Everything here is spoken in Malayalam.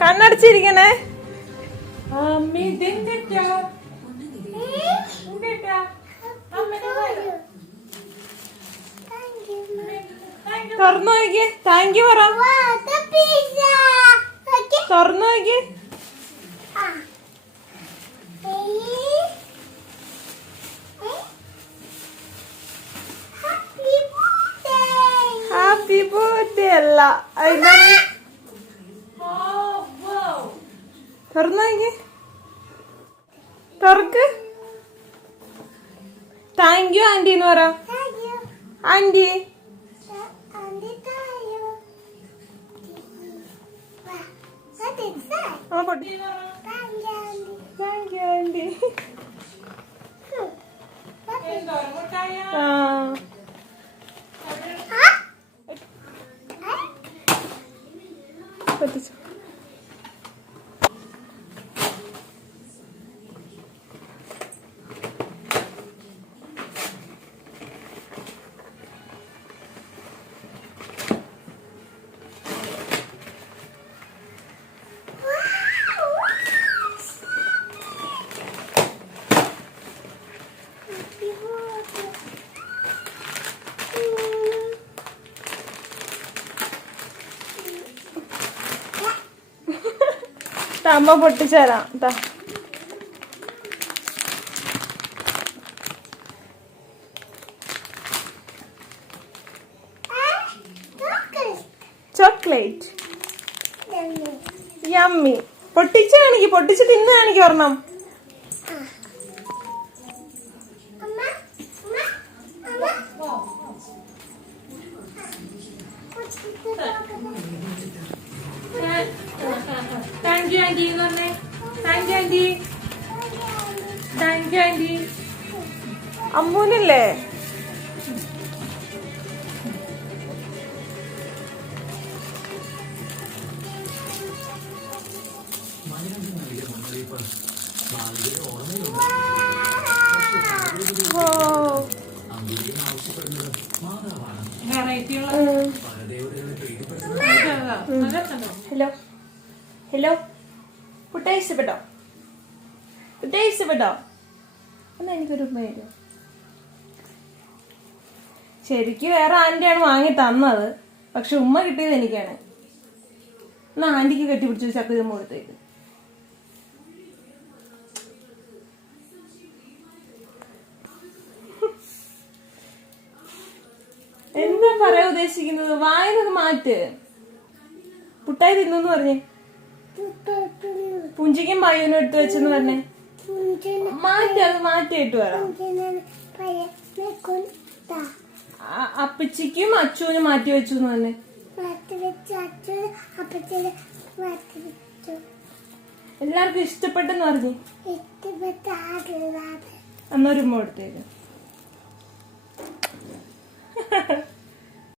കണ്ണടച്ചിരിക്കണേ. തുറന്നു നോക്കിയേ. താങ്ക് യു പറ. തുറന്നു നോക്കിയേ. Happy birthday. അല്ല. അതിനാണ് തുറന്നു തുറക്ക്. താങ്ക് യു ആന്റി എന്ന് പറ. ആന്റി ആ അമ്മ പൊട്ടിച്ചേരാം. ട്ടാ. ചോക്ലേറ്റ്. യമ്മി. പൊട്ടിച്ച് കാണിക്ക് പൊട്ടിച്ച് തിന്ന് കാണിക്ക് ഒരെണ്ണം താങ്ക് യു ആന്റി എന്ന് പറഞ്ഞേ thank you aunty thank you aunty അമ്മൂനല്ലേ? Hello hello പുട്ടേ ഇഷ്ടപ്പെട്ടോ പുട്ടേ ഇഷ്ടപ്പെട്ടോ എന്നാ എനിക്കൊരു ഉമ്മ തരുമോ ശരിക്കും വേറെ ആന്റിയാണ് വാങ്ങി തന്നത്. പക്ഷെ ഉമ്മ കിട്ടിയത് എനിക്കാണ്. എന്നാ ആന്റിക്ക് കെട്ടിപ്പിടിച്ചു ചക്ക ഉമ്മ കൊടുത്തേക്ക്. എന്താ പറയാ ഉദ്ദേശിക്കുന്നത്? വായനത് മാറ്റ്. പുട്ടായി തിന്നു പറഞ്ഞേ. പുഞ്ചിക്കും പയ്യനും എടുത്തു വെച്ചെന്ന് പറഞ്ഞേ. മാറ്റി അത് മാറ്റിയിട്ട് വരാം. അപ്പച്ചിക്കും അച്ചുവിനും മാറ്റി വെച്ചു എന്ന് പറഞ്ഞേ എല്ലാവർക്കും ഇഷ്ടപ്പെട്ടെന്ന് പറഞ്ഞു. ഉമ്മ കൊടുത്തേക്ക്.